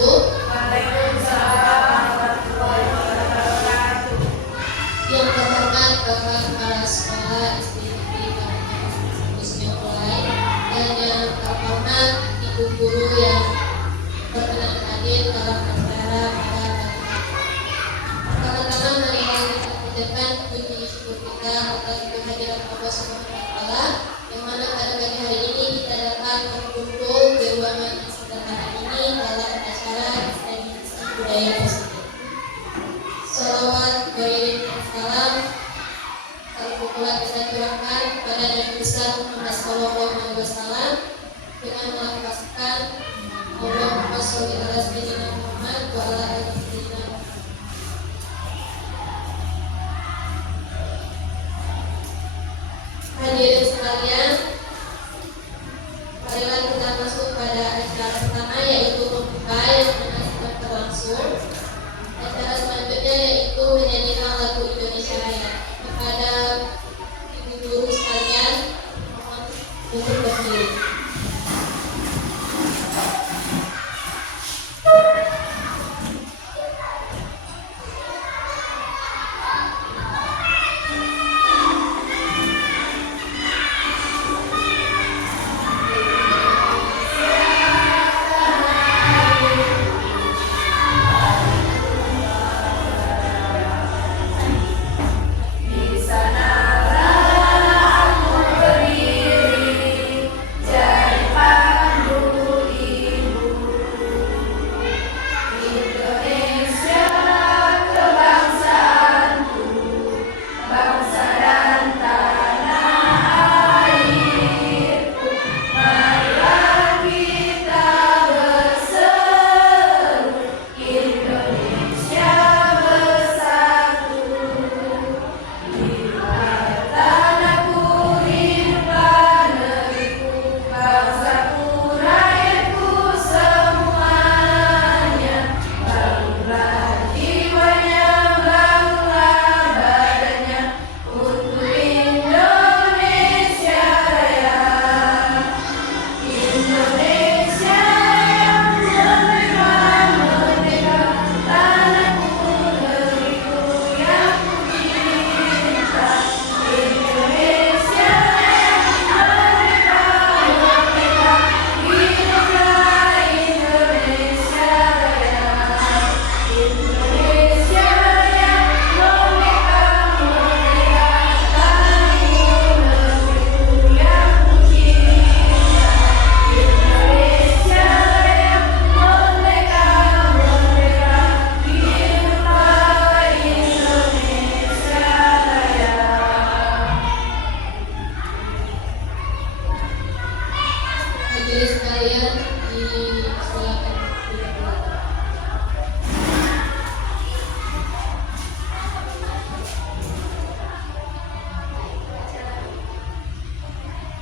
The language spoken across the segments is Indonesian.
Waalaikumsalam warahmatullahi wabarakatuh. Yang terhormat Bapak Kepala Sekolah SD khususnya mulai, dan yang terhormat Ibu Guru yang berkenan hadir dalam acara pada pertama-tama marilah kita panjatkan puji syukur kita atas kehadiran Allah Subhanahu wa Ta'ala, yang mana pada pagi hari ini kita dapat berkumpul di ruangan yang sederhana ini dalam acara Ekstensi Budaya Positif. Salawat beriring salam pula kita curahkan pada Nabi besar Muhammad Sallallahu Alaihi Wasallam dengan melafazkan Allahumma sholli ala sayyidina Muhammad wa ala ali sayyidina Muhammad. Hadirin sekalian, marilah kita masuk pada acara pertama, yaitu membuka yang mana sedang berlangsung. Acara selanjutnya yaitu menyanyikan lagu Indonesia Raya. Kepada ibu guru sekalian, mohon untuk berdiri.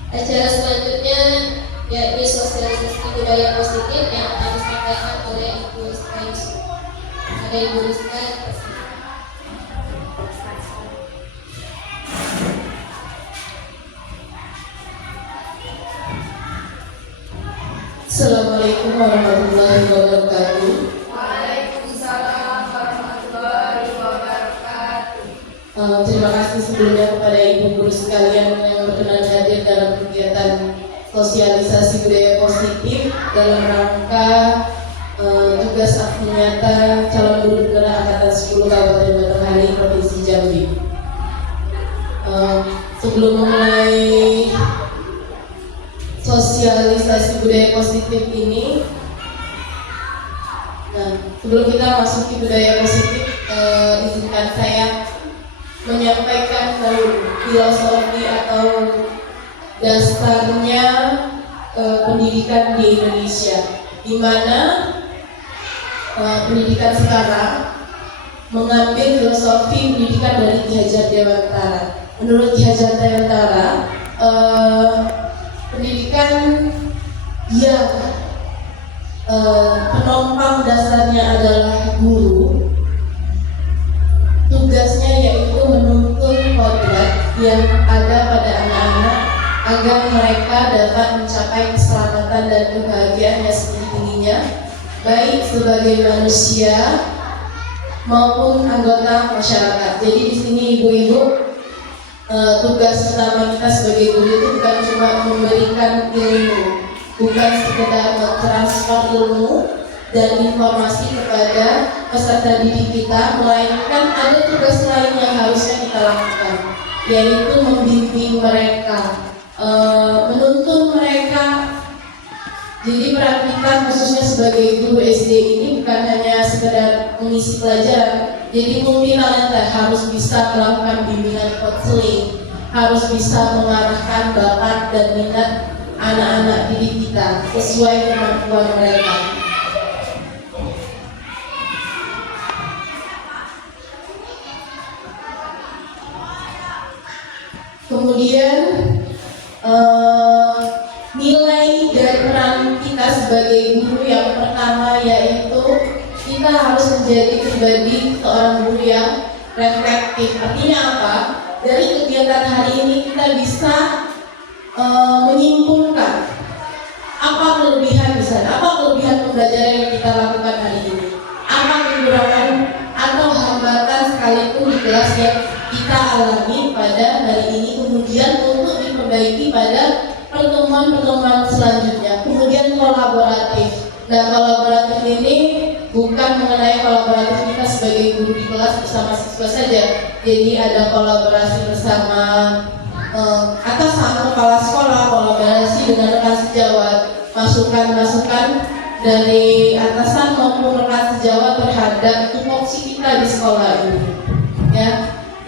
Acara selanjutnya yakni sosialisasi budaya positif yang akan disampaikan oleh Ibu Rizka Yusuf. Ada Ibu Rizka. Assalamualaikum warahmatullahi wabarakatuh. Waalaikumsalam warahmatullahi wabarakatuh. Terima kasih sebelumnya kepada ibu guru sekalian yang berkenan hadir dalam kegiatan sosialisasi budaya positif dalam rangka tugas aksi nyata calon guru negara angkatan 10 Kabupaten Batanghari Provinsi Jambi. Sebelum memulai sosialisasi budaya positif ini, sebelum kita masuk ke budaya positif, izinkan saya menyampaikan filosofi atau dasarnya pendidikan di Indonesia, di mana pendidikan sekarang mengambil filosofi pendidikan dari Ki Hajar Dewantara. Menurut Ki Hajar Dewantara, pendidikan yang penopang dasarnya adalah guru, tugasnya yaitu menuntun kodrat yang ada pada anak-anak agar mereka dapat mencapai keselamatan dan kebahagiaan yang setinggi-tingginya baik sebagai manusia maupun anggota masyarakat. Jadi di sini ibu-ibu, tugas utama kita sebagai guru itu bukan cuma memberikan ilmu, bukan sekedar mentransfer ilmu dan informasi kepada peserta didik kita, melainkan ada tugas lain yang harusnya kita lakukan, yaitu membimbing mereka, menuntun mereka. Jadi peran kita khususnya sebagai guru SD ini bukan hanya sekedar mengisi pelajaran. Jadi multi talenta, harus bisa melakukan bimbingan counseling, harus bisa mengarahkan bakat dan minat anak-anak didik kita sesuai kemampuan mereka. Kemudian nilai dan peran kita sebagai guru yang pertama yaitu kita harus menjadi pribadi seorang guru yang reflektif. Artinya apa? Dari kegiatan hari ini kita bisa menyimpulkan apa kelebihan di sana, apa kelebihan pembelajaran yang kita lakukan hari ini, apa kekurangan atau hambatan sekalipun di kelas yang kita alami pada hari ini, kemudian untuk diperbaiki pada pertemuan-pertemuan selanjutnya. Kemudian kolaboratif. Nah, kolaboratif ini bukan mengenai kolaboratif kita sebagai guru di kelas bersama siswa saja. Jadi ada kolaborasi bersama atasan kepala sekolah, kolaborasi dengan rekan sejawat, masukan-masukan dari atasan maupun rekan sejawat terhadap tupoksi kita di sekolah ini. Ya,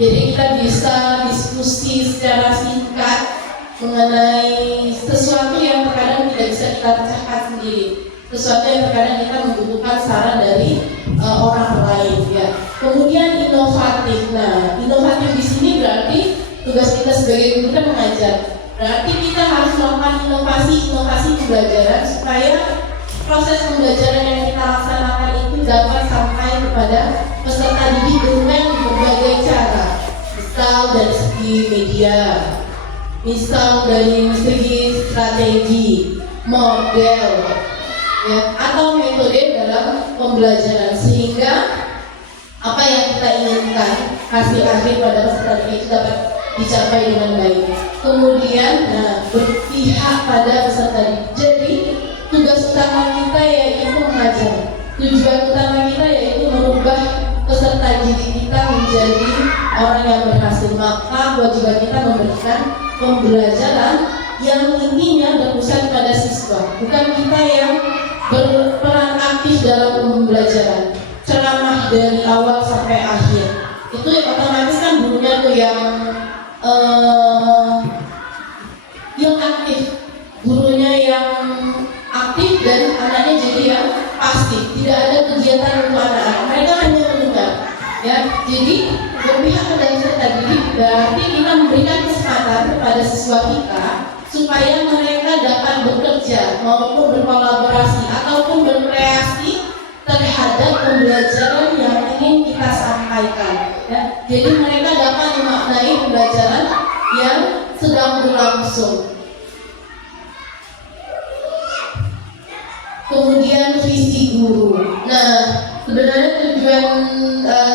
jadi kita bisa diskusi secara singkat mengenai sesuatu yang terkadang tidak bisa kita pecahkan sendiri, sesuatu yang terkadang kita membutuhkan saran dari orang lain. Ya. Kemudian inovatif. Nah, inovatif di sini berarti tugas kita sebagai guru kan mengajar. Berarti kita harus melakukan inovasi pembelajaran supaya proses pembelajaran yang kita laksanakan itu dapat sampai kepada peserta didik dengan berbagai cara. Misal dari segi media, misal dari segi strategi, model, ya, atau metode dalam pembelajaran, sehingga apa yang kita inginkan hasil akhir pada peserta didik dapat dicapai dengan baik. Kemudian berpihak pada peserta didik. Jadi tugas utama kita yaitu mengajar. Tujuan utama kita yaitu merubah peserta didik kita menjadi orang yang berhasil. Maka kewajiban kita memberikan pembelajaran yang intinya berpusat pada siswa, bukan kita yang berperan aktif dalam pembelajaran, ceramah dari awal sampai akhir. Itu otomatis kan gurunya tuh yang aktif, gurunya yang aktif dan anaknya jadi yang pasif. Tidak ada kegiatan untuk anak-anak, mereka hanya mendengar. Ya, jadi berpihak pada peserta didik berarti kita memberikan kesempatan kepada siswa kita supaya mereka dapat bekerja maupun berkolaborasi ataupun berkreasi terhadap pembelajaran yang ingin kita sampaikan. Ya, jadi mereka dapat memaknai pembelajaran yang sedang berlangsung. Kemudian visi guru. Nah, sebenarnya tujuan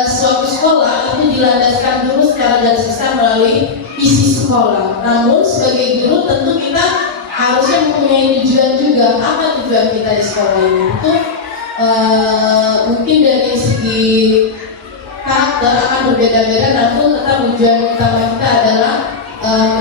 suatu sekolah itu dilandaskan dulu secara garis besar melalui visi sekolah. Namun sebagai guru tentu kita harusnya mempunyai tujuan juga. Apa tujuan kita di sekolah ini? Itu mungkin dari segi karakter akan berbeda-beda, namun tetap tujuan utama kita adalah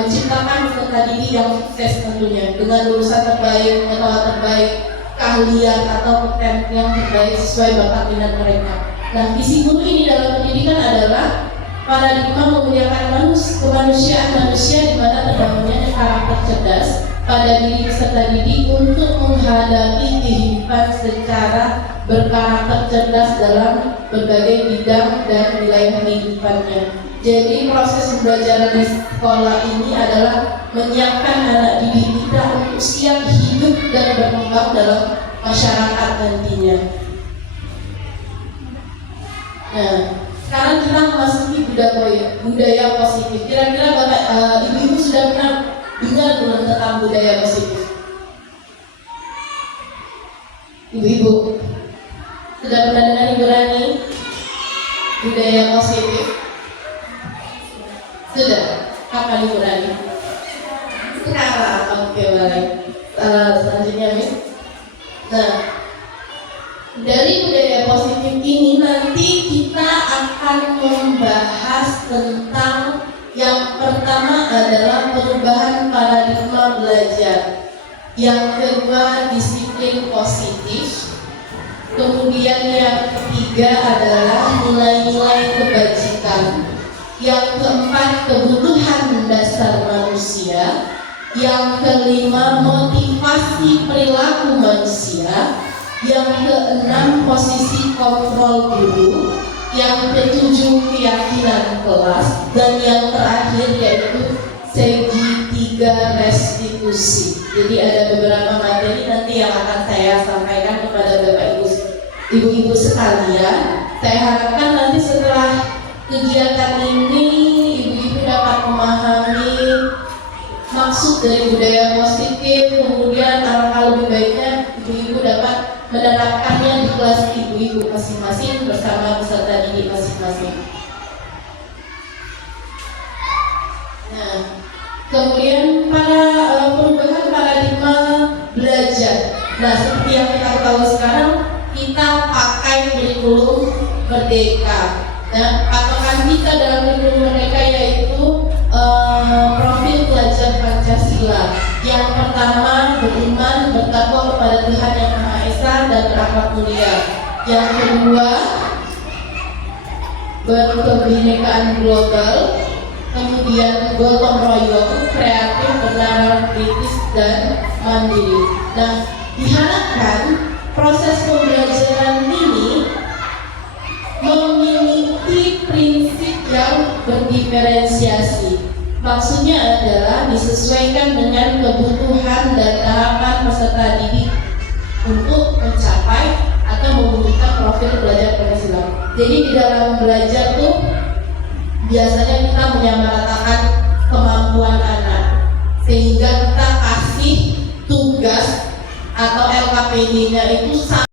menciptakan peserta didik yang sukses tentunya dengan lulusan terbaik, pengetahuan terbaik, keahlian atau kompetensi yang terbaik sesuai bakat minat mereka. Nah, visi guru ini dalam pendidikan adalah paradigma memuliakan kemanusiaan manusia di mana terbangunnya karakter cerdas pada diri peserta didik untuk menghadapi kehidupan secara berkarakter cerdas dalam berbagai bidang dan wilayah kehidupannya. Jadi proses pembelajaran di sekolah ini adalah menyiapkan anak didik kita untuk siap hidup dan berkembang dalam masyarakat nantinya. Nah, sekarang kita memasuki budaya positif. Kira-kira Bapak Ibu-ibu sudah pernah dengar belum tentang budaya positif? Ibu-ibu, Sudah pernah dengar Ibu Rani? Budaya positif? Sudah? Kapan Ibu Rani? Sekarang? Oke, baik. Selanjutnya, Miss. Nah, dari budaya positif ini nanti kita akan membahas tentang yang pertama adalah perubahan paradigma belajar. Yang kedua, disiplin positif. Kemudian yang ketiga adalah nilai-nilai kebajikan. Yang keempat, kebutuhan dasar manusia. Yang kelima, motivasi perilaku manusia. Yang keenam, posisi kontrol guru. Yang ketujuh, keyakinan kelas. Dan yang terakhir yaitu segitiga restitusi. Jadi ada beberapa materi nanti yang akan saya sampaikan kepada Bapak Ibu sekalian. Saya harapkan nanti setelah kegiatan ini ibu-ibu dapat memahami maksud dari budaya positif, kemudian alangkah lebih baiknya ibu-ibu dapat menerapkannya di kelas ibu-ibu masing-masing bersama peserta didik masing-masing. Nah, kemudian perubahan paradigma belajar. Nah, seperti yang kita tahu sekarang, kita pakai kurikulum Merdeka. Nah, patokan kita dalam kurikulum Merdeka yaitu profil pelajar Pancasila. Yang pertama, beriman, bertakwa kepada Tuhan Yang Maha Esa dan berakhlak mulia. Yang kedua, berkebinekaan global. Kemudian gotong royong, kreatif, bernalar kritis dan mandiri. Nah, diharapkan proses pembelajaran ini memiliki prinsip yang berdiferensiasi. Maksudnya adalah disesuaikan dengan kebutuhan dan tahapan peserta didik untuk mencapai atau mewujudkan profil belajar Pancasila. Jadi di dalam belajar tuh biasanya kita menyamaratakan kemampuan anak, sehingga kita kasih tugas atau LKPD-nya itu